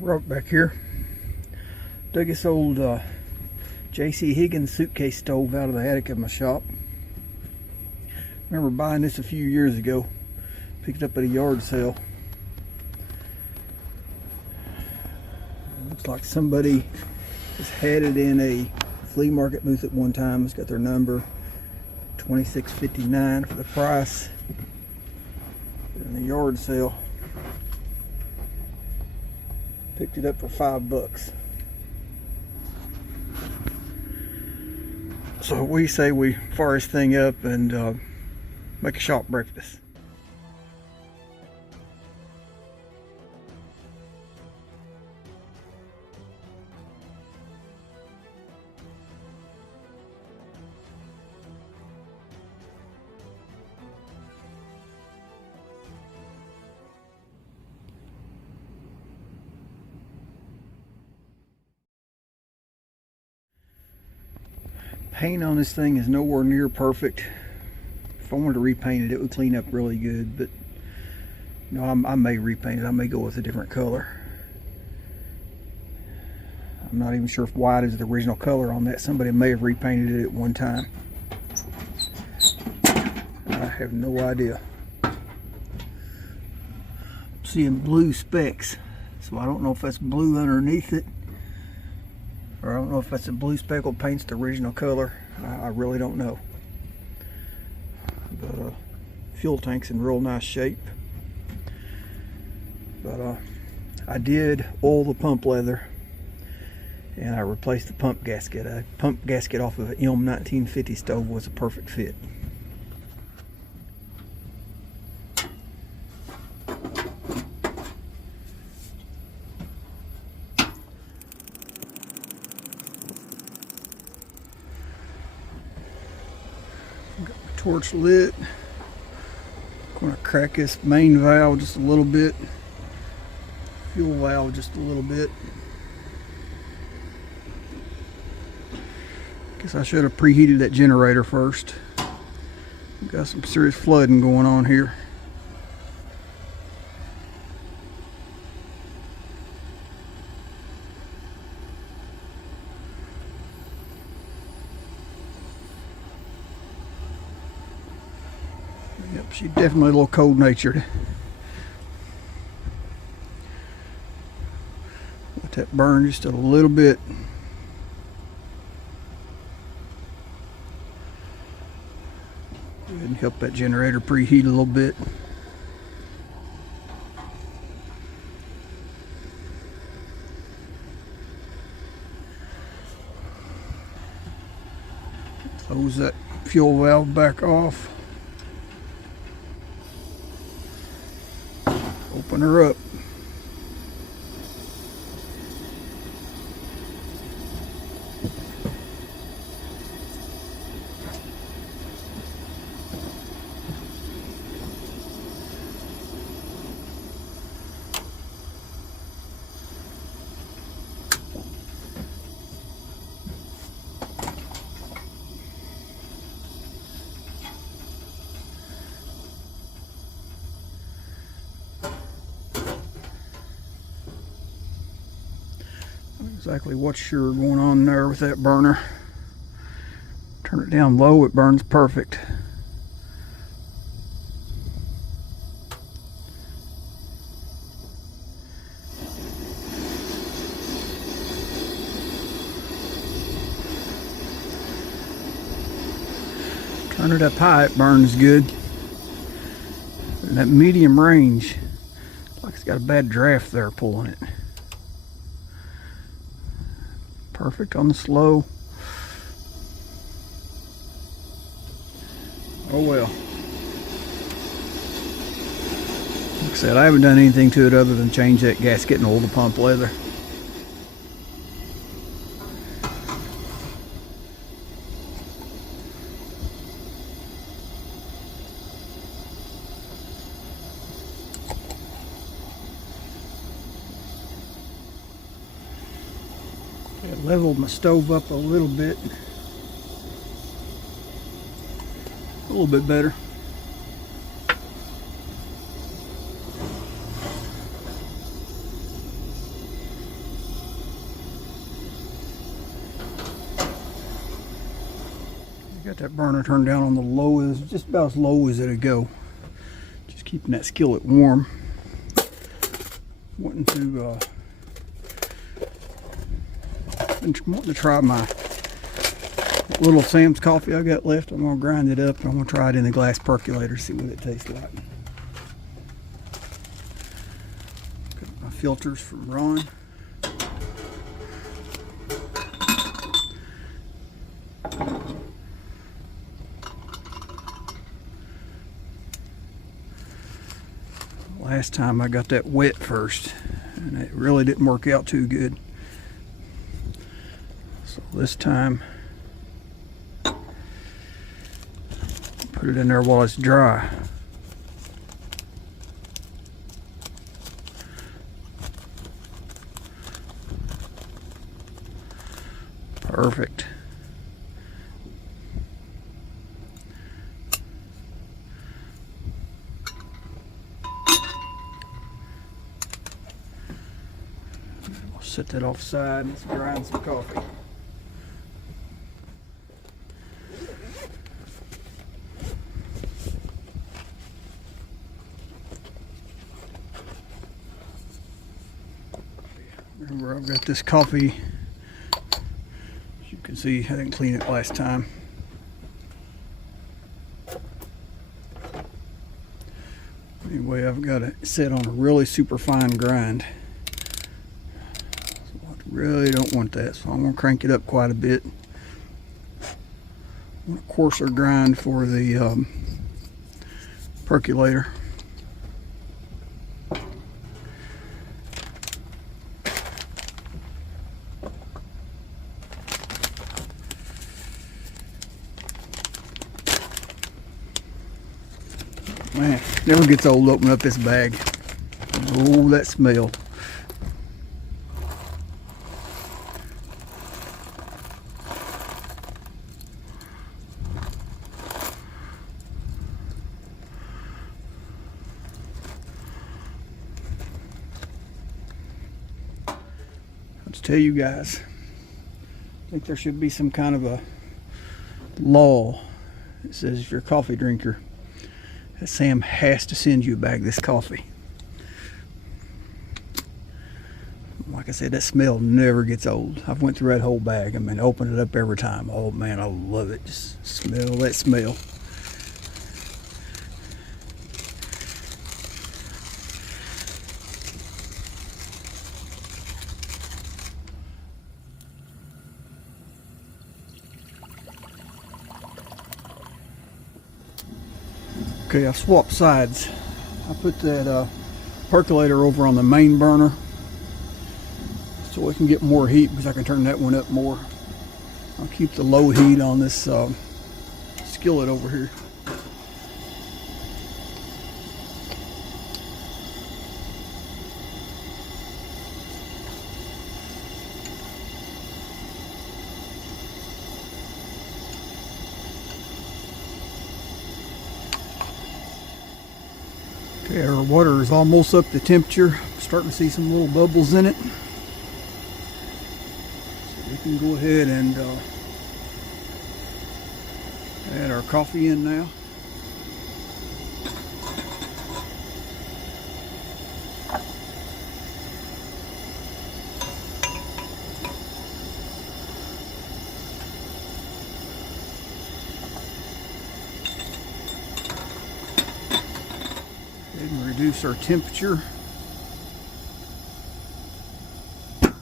Right back here. Dug this old J.C. Higgins suitcase stove out of the attic of my shop. Remember buying this a few years ago. Picked it up at a yard sale. Looks like somebody has had it in a flea market booth at one time. It's got their number, $26.59 for the price. In the yard sale, picked it up for $5. So we say we fire this thing up and make a shop breakfast. Paint on this thing is nowhere near perfect. If I wanted to repaint it, it would clean up really good, but you know, I may repaint it. I may go with a different color. I'm not even sure if white is the original color on that. Somebody may have repainted it at one time. I have no idea. I'm seeing blue specks, so I don't know if that's blue underneath it, or I don't know if that's a blue speckle paint's the original color. I really don't know. But fuel tank's in real nice shape. But I did oil the pump leather, and I replaced the pump gasket. A pump gasket off of an M1950 stove was a perfect fit. Got my torch lit. Going to crack this main valve just a little bit. Fuel valve just a little bit. Guess I should have preheated that generator first. We've got some serious flooding going on here. Yep, she's definitely a little cold-natured. Let that burn just a little bit. Go ahead and help that generator preheat a little bit. Close that fuel valve back off. Open her up. Exactly what's sure going on there with that burner. Turn it down low, it burns perfect. Turn it up high, it burns good. In that medium range, like it's got a bad draft there pulling it. Perfect on the slow. Oh well. Like I said, I haven't done anything to it other than change that gasket and oil the pump leather. I leveled my stove up a little bit. A little bit better. Got that burner turned down on the lowest, just about as low as it'll go. Just keeping that skillet warm. Wanting to try my little Sam's coffee I got left. I'm gonna grind it up and I'm gonna try it in the glass percolator, see what it tastes like. Got my filters from Ron. Last time I got that wet first and it really didn't work out too good. So this time, put it in there while it's dry. Perfect. Set that off side and let's grind some coffee. Remember, I've got this coffee. As you can see, I didn't clean it last time. Anyway, I've got it set on a really super fine grind. Really don't want that, so I'm going to crank it up quite a bit. I want a coarser grind for the percolator. Man, never gets old to open up this bag. Oh, that smell. Let's tell you guys, I think there should be some kind of a law that says if you're a coffee drinker, that Sam has to send you a bag of this coffee. Like I said, that smell never gets old. I've went through that whole bag. I mean, open it up every time. Oh man, I love it. Just smell that smell. Okay, I swapped sides. I put that percolator over on the main burner so we can get more heat because I can turn that one up more. I'll keep the low heat on this skillet over here. Okay, our water is almost up to temperature. I'm starting to see some little bubbles in it. So we can go ahead and add our coffee in now. And reduce our temperature. Well,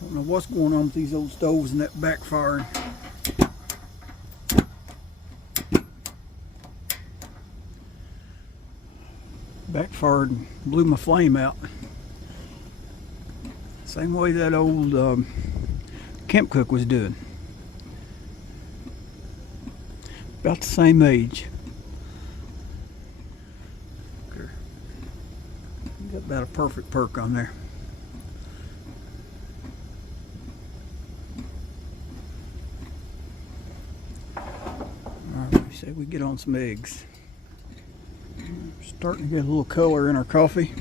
don't know what's going on with these old stoves and that backfiring. Backfired and blew my flame out. Same way that old Kemp cook was doing. About the same age. Got about a perfect perk on there. Alright, we say we get on some eggs. Starting to get a little color in our coffee.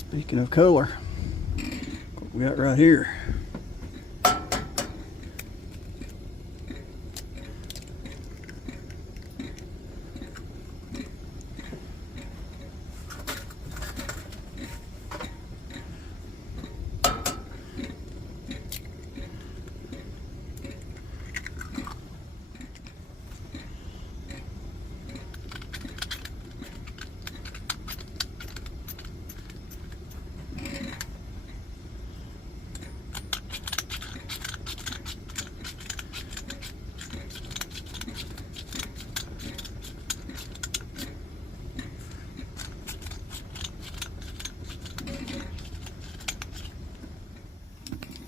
Speaking of color, what we got right here.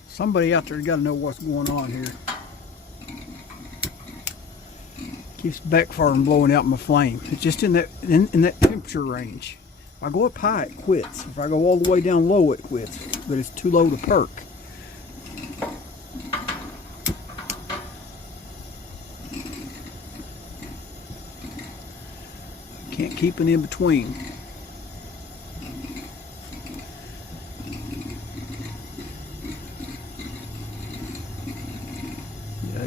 Somebody out there got to know what's going on here. Keeps backfiring, blowing out my flame. It's just in that temperature range. If I go up high, it quits. If I go all the way down low, it quits. But it's too low to perk. Can't keep it in between.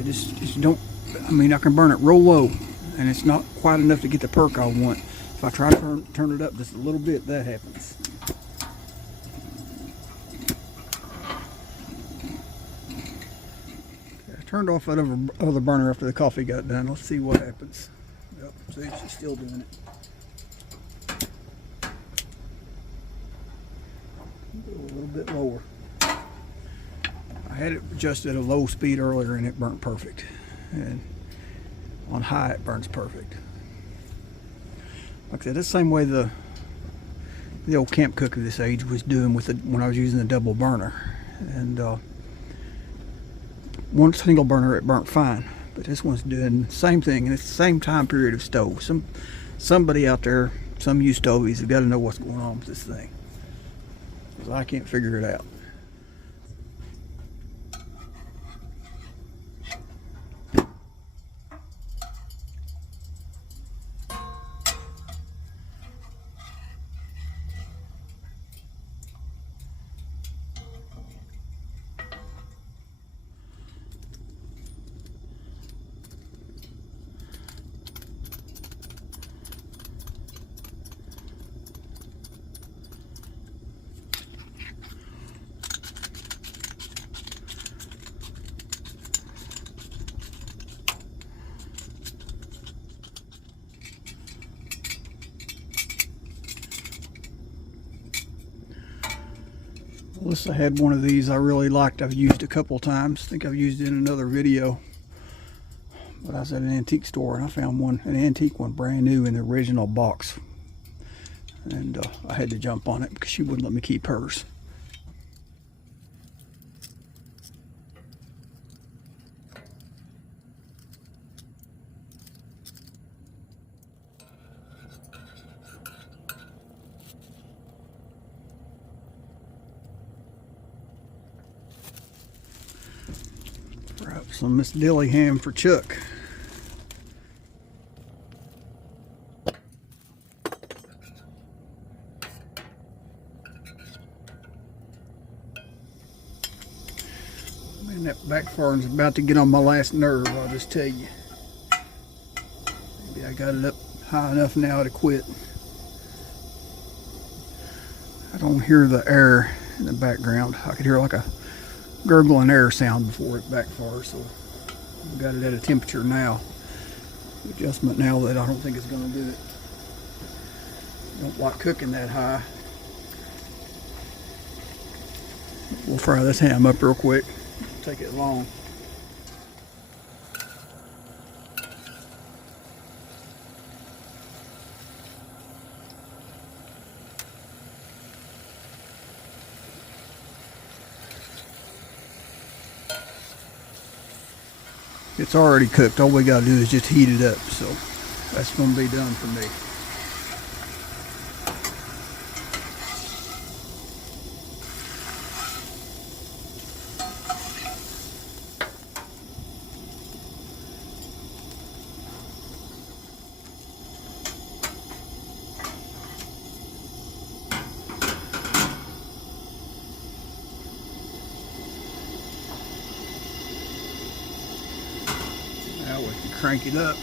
Just don't, I mean, I can burn it real low and it's not quite enough to get the perk I want. If I try to turn it up just a little bit, that happens. Okay, I turned off that other burner after the coffee got done. Let's see what happens. Yep, see, she's still doing it. Go a little bit lower. I had it adjusted at a low speed earlier and it burnt perfect. And on high it burns perfect. Like I said, that's the same way the old camp cook of this age was doing with when I was using the double burner. And one single burner it burnt fine, but this one's doing the same thing, and it's the same time period of stove. Somebody out there, some of you stovies, have got to know what's going on with this thing, because I can't figure it out. Alyssa had one of these I really liked. I've used a couple times. I think I've used it in another video. But I was at an antique store and I found an antique one, brand new in the original box. And I had to jump on it because she wouldn't let me keep hers. Some Miss Dillingham for Chuck. Man, that backfiring's about to get on my last nerve, I'll just tell you. Maybe I got it up high enough now to quit. I don't hear the air in the background. I could hear like a gurgling air sound before it backfires, so I've got it at a temperature now, adjustment now, that I don't think it's going to do it. Don't like cooking that high. We'll fry this ham up real quick. Take it long. It's already cooked. All we got to do is just heat it up. So that's going to be done for me. crank it up.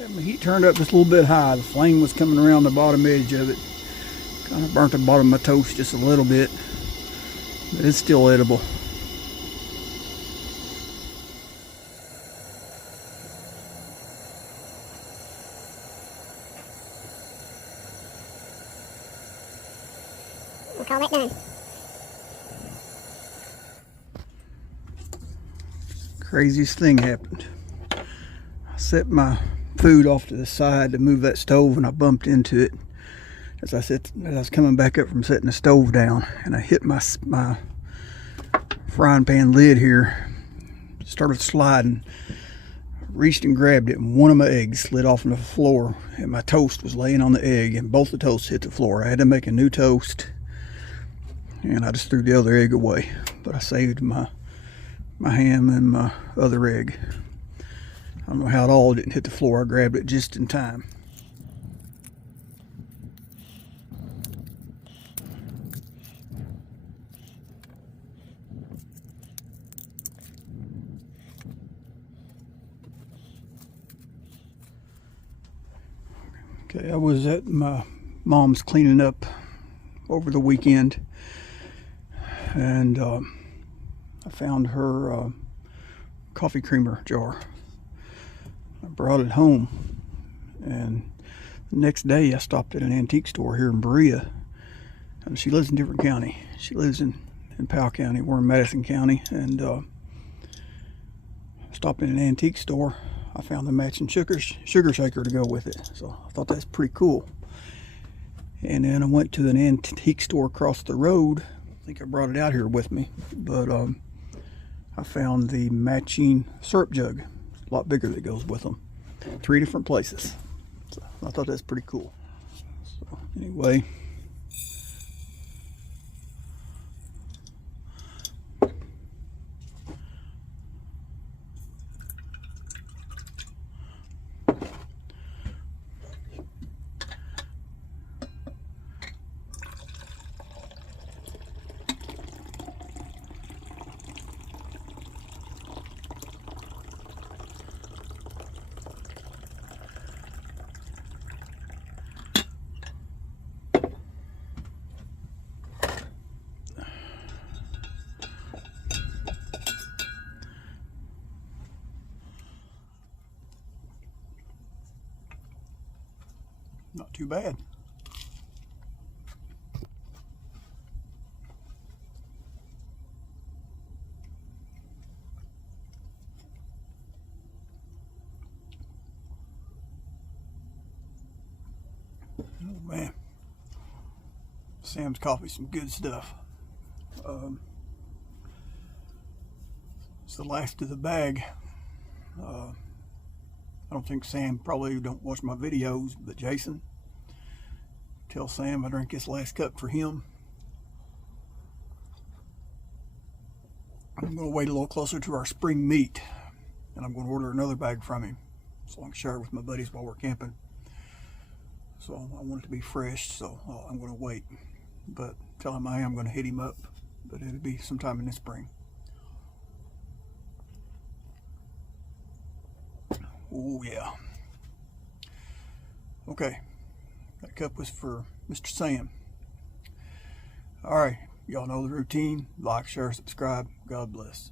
Got my heat turned up just a little bit high. The flame was coming around the bottom edge of it. Kind of burnt the bottom of my toast just a little bit, but it's still edible. We'll call that done. Craziest thing happened. I set my food off to the side to move that stove, and I bumped into it as I was coming back up from setting the stove down, and I hit my frying pan lid here. Started sliding. Reached and grabbed it, and one of my eggs slid off on the floor, and my toast was laying on the egg, and both the toasts hit the floor. I had to make a new toast, and I just threw the other egg away, but I saved my ham and my other egg. I don't know how it all didn't hit the floor. I grabbed it just in time. Okay, I was at my mom's cleaning up over the weekend, and I found her coffee creamer jar. I brought it home, and the next day I stopped at an antique store here in Berea, and she lives in a different county. She lives in Powell County. We're in Madison County, and stopped in an antique store. I found the matching sugar shaker to go with it, so I thought that's pretty cool. And then I went to an antique store across the road. I think I brought it out here with me, but I found the matching syrup jug. It's a lot bigger that goes with them. 3 different places. So I thought that's pretty cool. So anyway, not too bad. Oh man, Sam's Coffee, some good stuff. It's the last of the bag. I don't think Sam probably don't watch my videos, but Jason, tell Sam I drank this last cup for him. I'm going to wait a little closer to our spring meet, and I'm going to order another bag from him so I can share it with my buddies while we're camping. So I want it to be fresh, so I'm going to wait. But tell him I am going to hit him up, but it'll be sometime in the spring. Oh yeah. Okay, that cup was for Mr. Sam. All right, y'all know the routine. Like, share, subscribe. God bless.